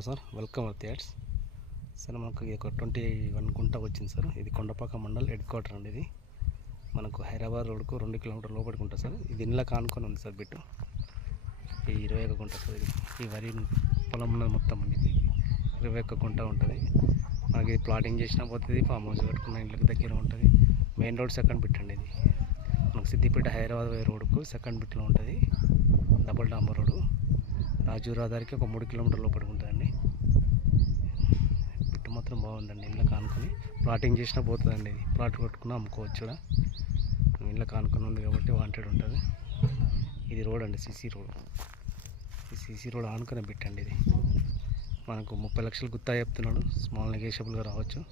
Hello sir, welcome our theatres. Sir మనకు ఒక 21 గుంట వచ్చింది సార్. ఇది కొండపాక మండల్ హెడ్ క్వార్టర్ అండి. ఇది మనకు హైదరాబాద్ రోడ్కు 2 కిలోమీటర్ల లోపలికి ఉంటుంది సార్. ఇది ఇండ్ల కానుకొని ఉంది సార్ బిట్టు. ఈ 21 గుంట సార్. ఇది ఈ వరి పొలం ఉన్నది మొత్తం అండి. ఇది 21 గుంట ఉంటుంది. మనకి ఇది ప్లాటింగ్ చేసినా పోతుంది, ఫామ్ హౌస్ కట్టుకున్న ఇంట్లోకి దగ్గర ఉంటుంది. మెయిన్ రోడ్ సెకండ్ బిట్ అండి. ఇది మనకు సిద్దిపేట హైదరాబాద్ రోడ్కు సెకండ్ బిట్లో ఉంటుంది. డబుల్ డాంబర్ రోడ్డు రాజు రహదారికి ఒక 3 కిలోమీటర్ల లోపలికి ఉంటుందండి. బిట్టు మాత్రం బాగుందండి. ఇంట్లో కానుకొని ప్లాటింగ్ చేసినా పోతుందండి. ఇది ప్లాట్ కొట్టుకున్నా అమ్ముకోవచ్చు కూడా. ఇంట్లో కానుకొని ఉంది కాబట్టి వాంటెడ్ ఉంటుంది. ఇది రోడ్ అండి, సీసీ రోడ్. ఈ సీసీ రోడ్ ఆనుకునే బిట్ అండి. ఇది మనకు 30 లక్షలు గుత్తా చెప్తున్నాడు. స్మాల్ నెగోషియబుల్గా రావచ్చు.